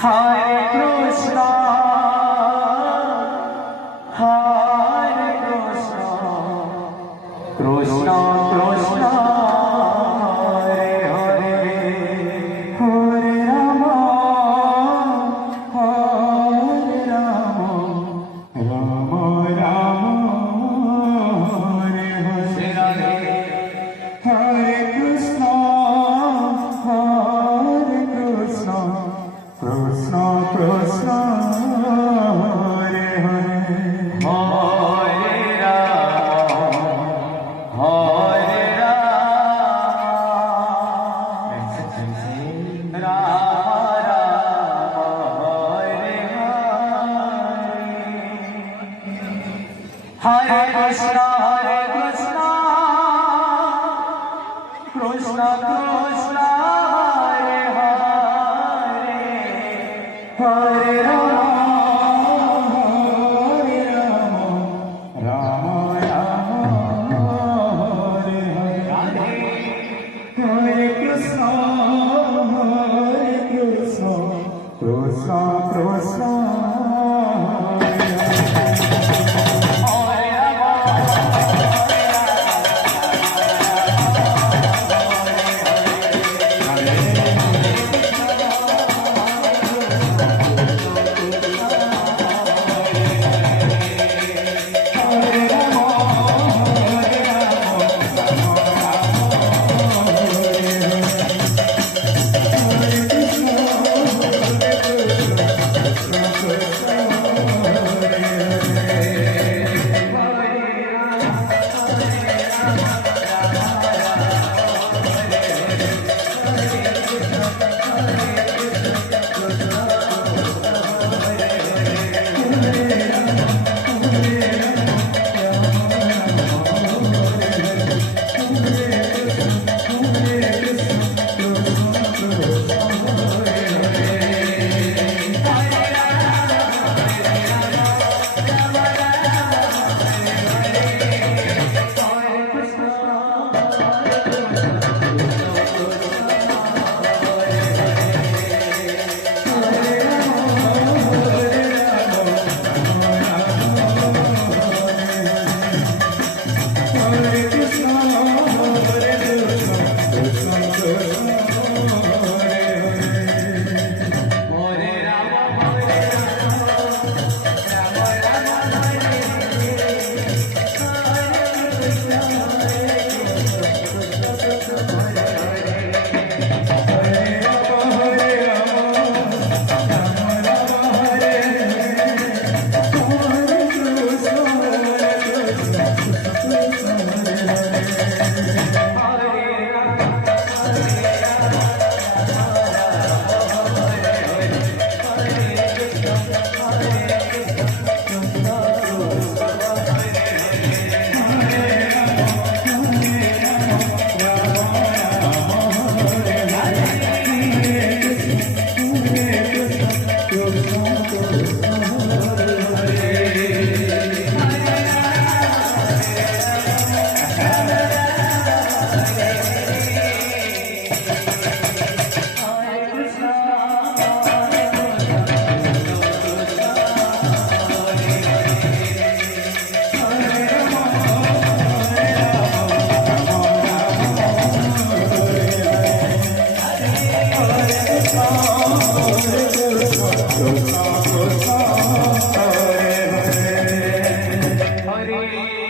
Hare Krishna, Hare Krishna, Krishna Krishna, Hare Hare, Hare Rama, Hare Rama, Rama Rama, Hare Hare, Hare Krishna, Hare Krishna, Krishna Krishna, Hare Hare, Hare Rama, Hare Rama, Hare Krishna, Hare Krishna, Krishna Krishna, Hare Hare, Hare Rama, Hare Rama, Rama Rama, Hare Hare, Hare Krishna, Krishna Krishna, Hare Krishna,